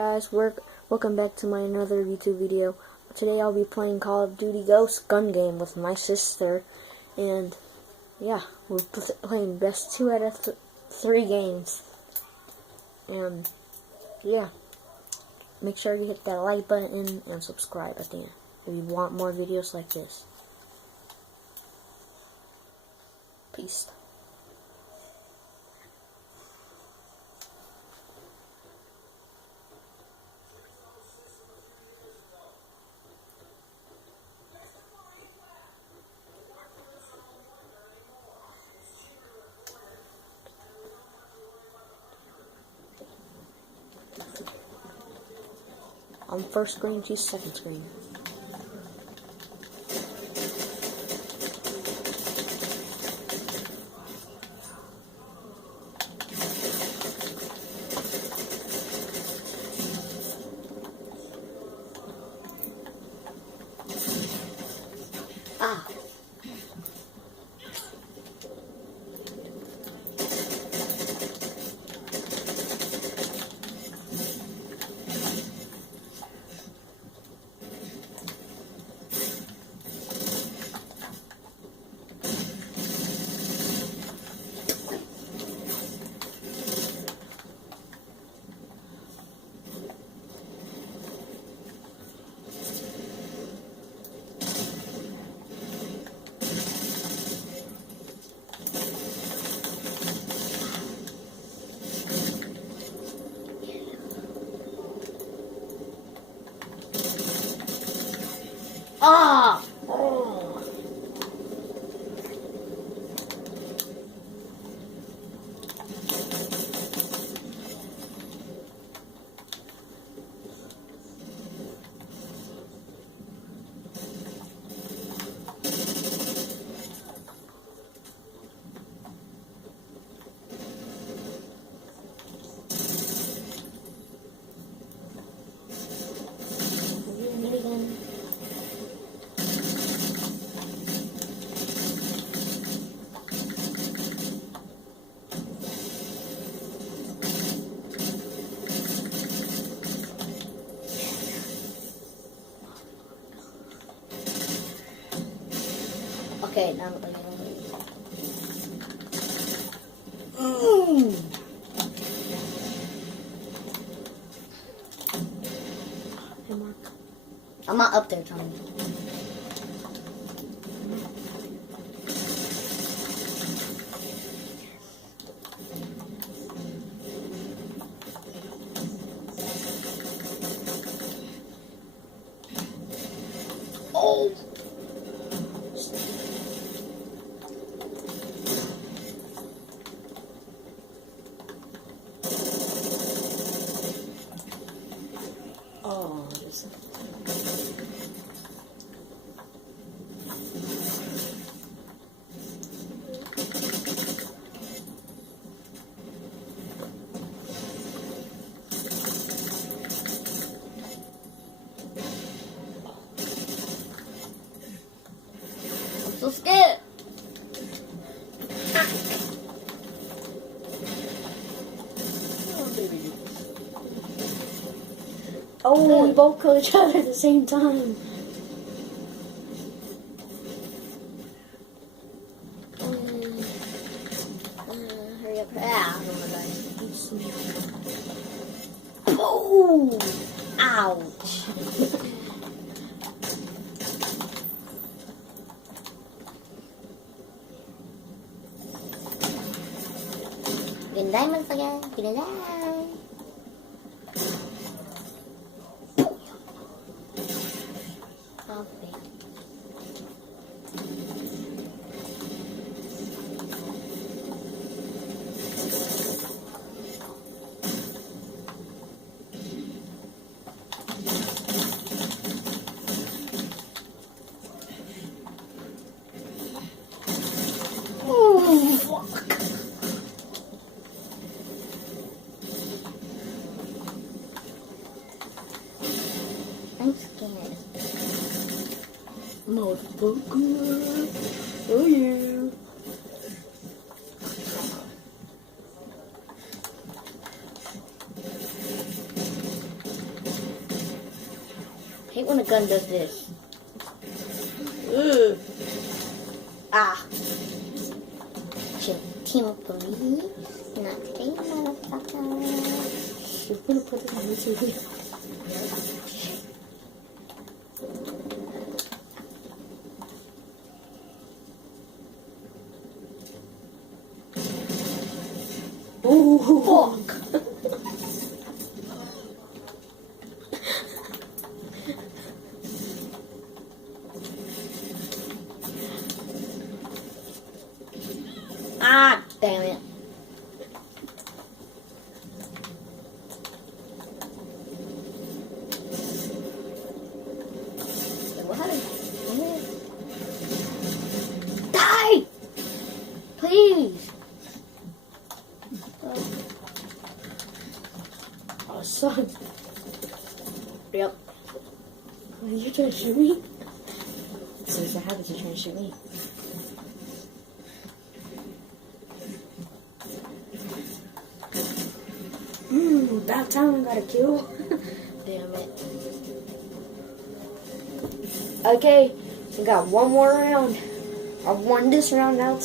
Guys, welcome back to my another YouTube video. Today I'll be playing Call of Duty Ghost Gun Game with my sister, and yeah, we're playing best 2 out of 3 games. And yeah, make sure you hit that like button and subscribe at the end if you want more videos like this. Peace. On first screen, she's second screen. Ah. Ah! Oh. Okay, now Hey, Mark. I'm not up there, Tommy. Oh! Oh, this. I'm so scared. Oh, we both killed each other at the same time. Hurry up. Ah, I don't want to die. Oh! Ouch. Getting diamonds again. Getting die. Okay. Oh, fuck. I'm scared. Motherfucker. Oh yeah. hate when a gun does this. Ugh. Ah. Team of police. Not today, motherfucker. You're gonna put this on YouTube. Oh, fuck. Ah, damn it. Die! Please! Oh, son. Yep. Are you trying to shoot me? As soon as that happens, you're trying to shoot me. About time I got a kill. Damn it. Okay, we got one more round. I've won this round now.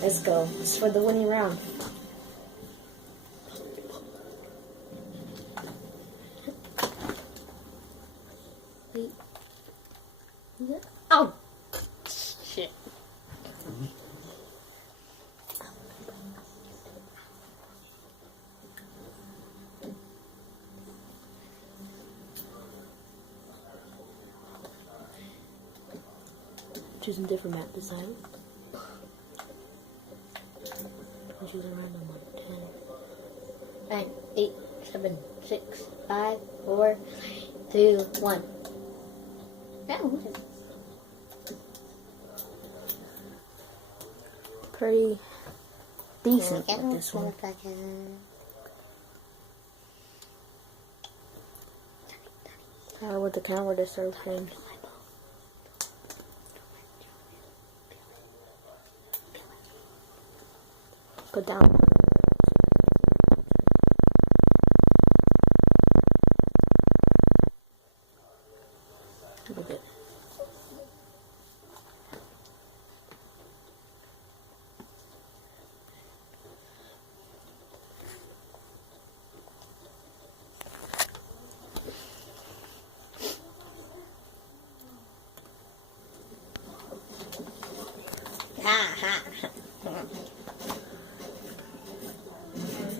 Let's go. It's for the winning round. Wait. Oh! Shit. Choosing different map design. I'll choose a random one. 10. 9, 8, 7, 6, 5, 4, 3, 2, 1. Yeah, what is it? Pretty decent with this one. With the camera to start playing. Go down. Look at.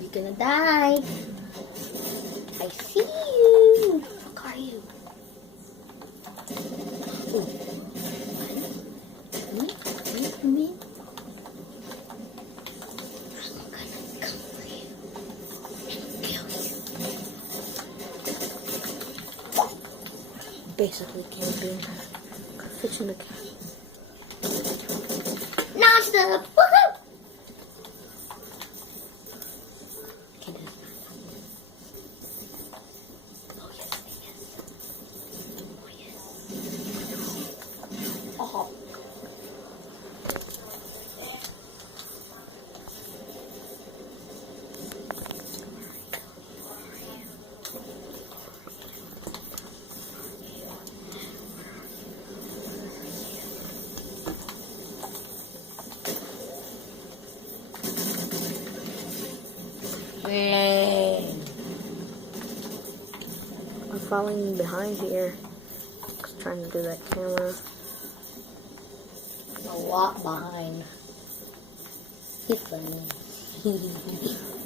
You're gonna die. I see you. Who the fuck are you? Ooh. Me? I'm gonna come for you and kill you. Basically camping. Fixing the Non-stop! Woohoo! Oh yes, yes. Oh yes. Oh. I'm falling behind here. Just trying to do that camera. A lot behind. He's funny.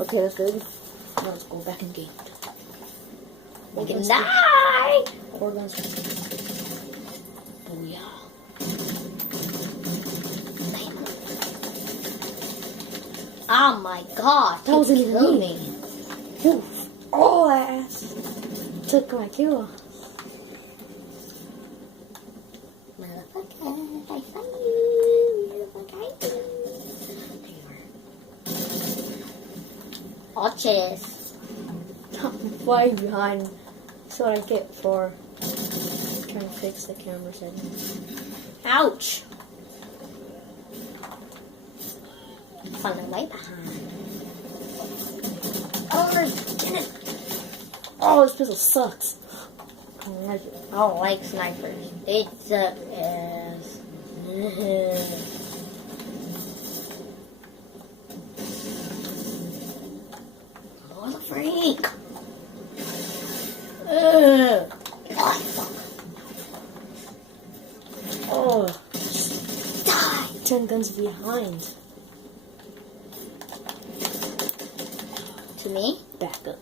Okay, that's good. Now let's go back in game. We can die! Core guns. Booyah. Oh my god, That wasn't even killed me. me. Oof. Oh, ass. Took my kill. Motherfucker, I found you. Motherfucker. All chest. I'm way behind. That's what I get for trying to fix the camera settings. Ouch. Falling way behind. Oh, get it. Oh, this pistol sucks. I don't like snipers. They suck ass. What a freak! Oh, Die! 10 guns behind. To me? Back up.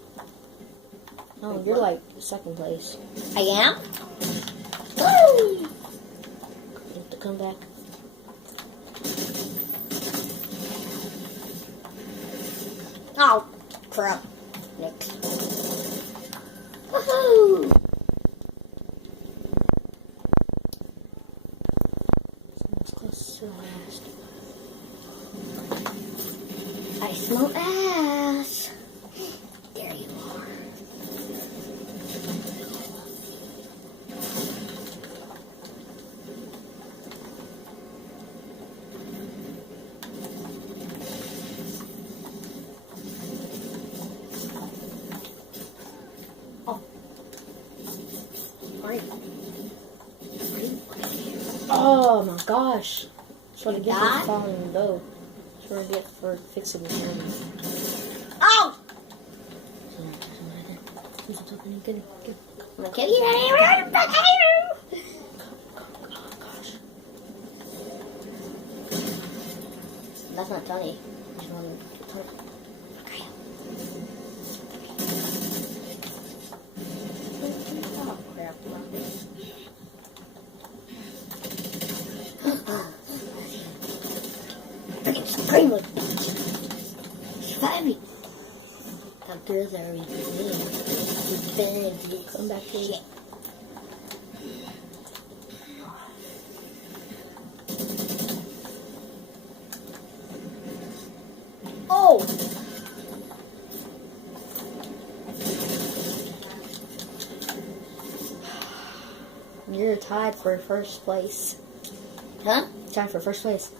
Oh, you're like second place. I am? Woo! You have to come back. Oh, crap. Next. Woohoo! Someone's close to last. I smell ass. There you are. Oh. Are you? Oh my gosh. That's what I get died? for following the bow. That's what I get for fixing the camera. Oh! Who's opening? Get it. I'm gonna kill you. Oh gosh. That's not Tony. There's one Tony. Okay. Oh, crap. Freaking screamer! Survive me! How good are we? Come back to shit. Oh! You're tied for first place. Huh? Tied for first place.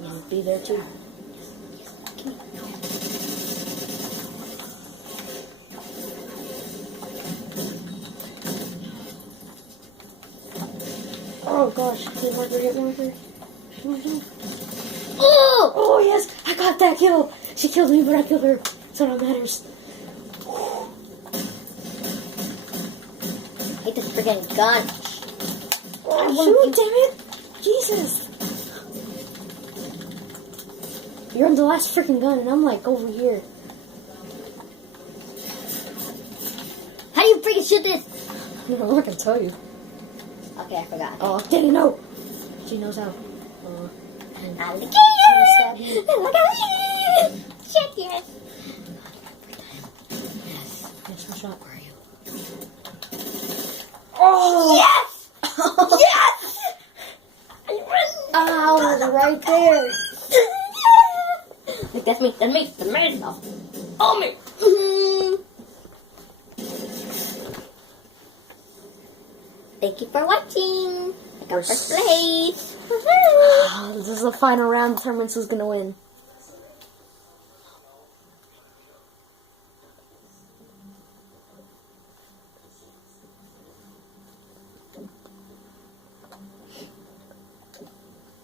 You'll be there too. Oh gosh, get marker. Come on. Oh! Oh yes, I got that kill. She killed me, but I killed her. So that matters. I hate this freaking gun. Oh, shoot, damn it! Jesus! You're on the last freaking gun, and I'm like over here. How do you freaking shoot this? I'm not gonna tell you. Okay, I forgot. Oh, didn't know. She knows how. Alligator! Stab you. Alligator! Shit, yes. Yes, my shot. Where are you? Oh! Yes! Yes! Ow, they're right there. Look, that's me. That's me. That's me. No. Oh, me. Thank you for watching. I got first place. Woohoo! This is the final round. Determines who's gonna win.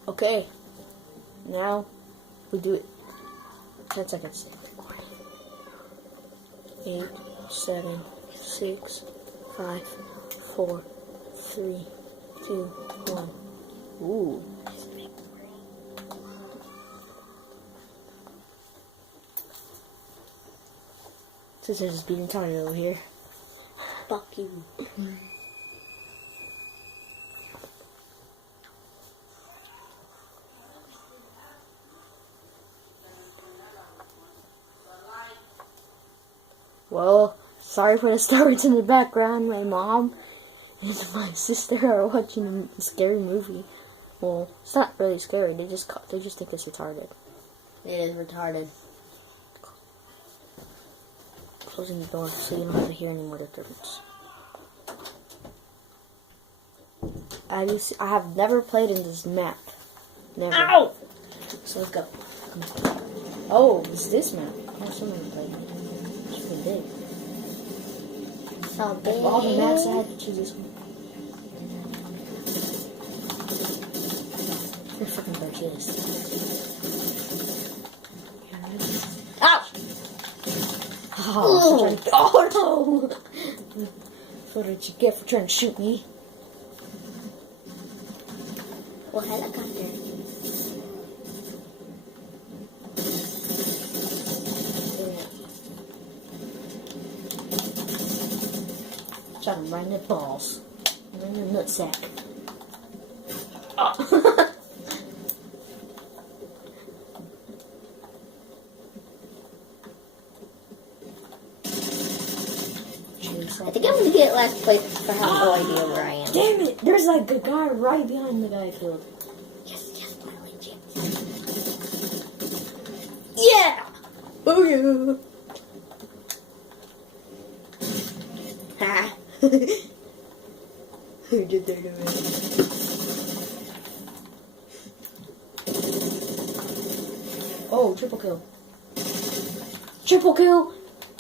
Okay, now we do it. 10 seconds. 8, 7, 6, 5, 4, 3, 2, 1. Ooh. Since there's just beating Tony over here. Fuck you. Well, sorry for the stories in the background. My mom and my sister are watching a scary movie. Well, it's not really scary. They just think it's retarded. It is retarded. Closing the door so you don't have to hear any more disturbance. I have never played in this map. Never. Ow! So let's go. Oh, it's this map. Oh, someone played. It's pretty big. So big. Of all the maps I had to choose this one. You're freaking virtuous. Ouch! Oh no! What did you get for trying to shoot me? Well, helicopter. Shot him right in the balls. Right in the nutsack. Oh. I think I'm gonna get last place for I have no idea where I am. Damn it! There's like a guy right behind the guy I killed. Yes, finally, James. Yeah! Oh yeah! Ha! Who did that to me? Oh, triple kill. Triple kill!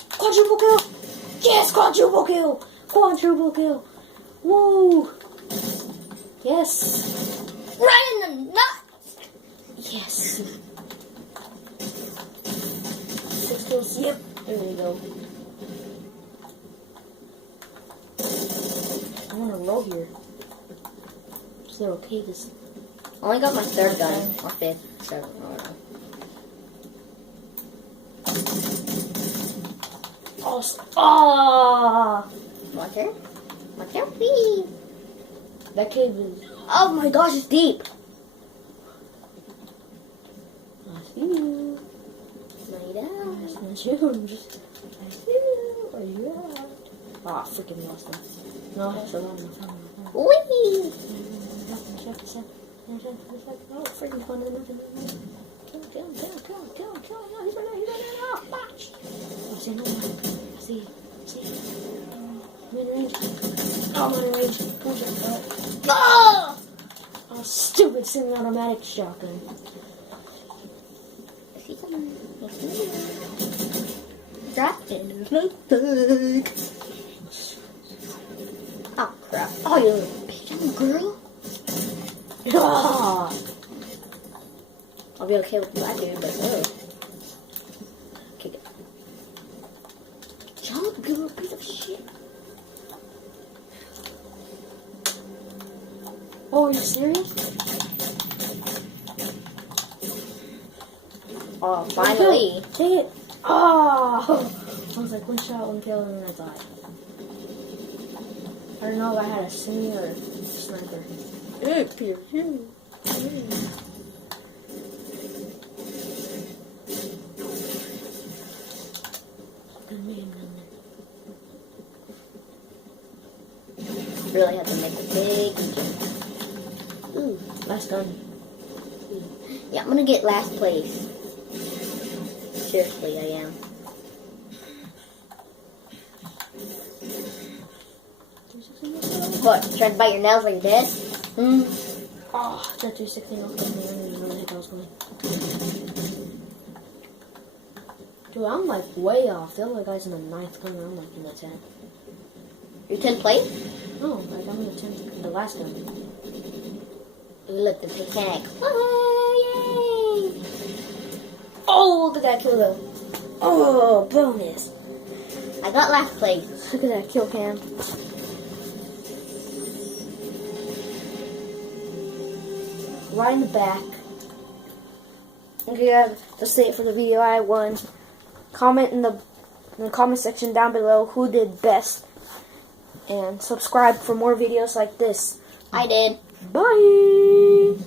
Quadruple kill! Yes, quadruple kill! Quadruple kill! Woo! Yes! Right in the nuts! Yes! 6 kills, yep. There we go. I want to roll here. Is that okay? This. I only got my third gun, or fifth, so I don't know. Ah! Watch out. Watch out, please. That cave is. Oh my gosh, it's deep. I see you. Lay down. That's not you. I'm just. I see you. Are you out? Ah, freaking lost him. No, I still got him. Whee! Oh, freaking fun. Kill. No, he's running. Oh, botch. I see no one. I see. I'm in range. Oh, I'm in range. Oh! Oh, stupid semi-automatic shotgun. I see someone. I see you. Drop it. Mistake. Oh, crap. Oh, you little bitch. I'm a girl. Ah! I'll be okay with that dude, but oh. Kick it. Jump, you little piece of shit. Oh, are you serious? Oh, finally. Take it. Oh! I was like, one shot, one kill, and then I died. I don't know if I had a semi or a sniper. Really have to make a big jump. Ooh. Last gun. Yeah, I'm gonna get last place. Seriously, I am. What? Trying to bite your nails like you did? Oh, that 260 knocked me. I didn't even know that was going. Dude, I'm like way off. The other guy's in the 9th gun, I'm like in the 10th. You're 10th place? No, like I'm in the 10th, the last gun. Ooh, look, the Titanic. Oh, yay! Oh, look at that kill though. Oh, bonus. I got last place. Look at that kill cam. Right in the back. Okay, that's it for the video. I won. Comment in the comment section down below who did best. And subscribe for more videos like this. I did. Bye!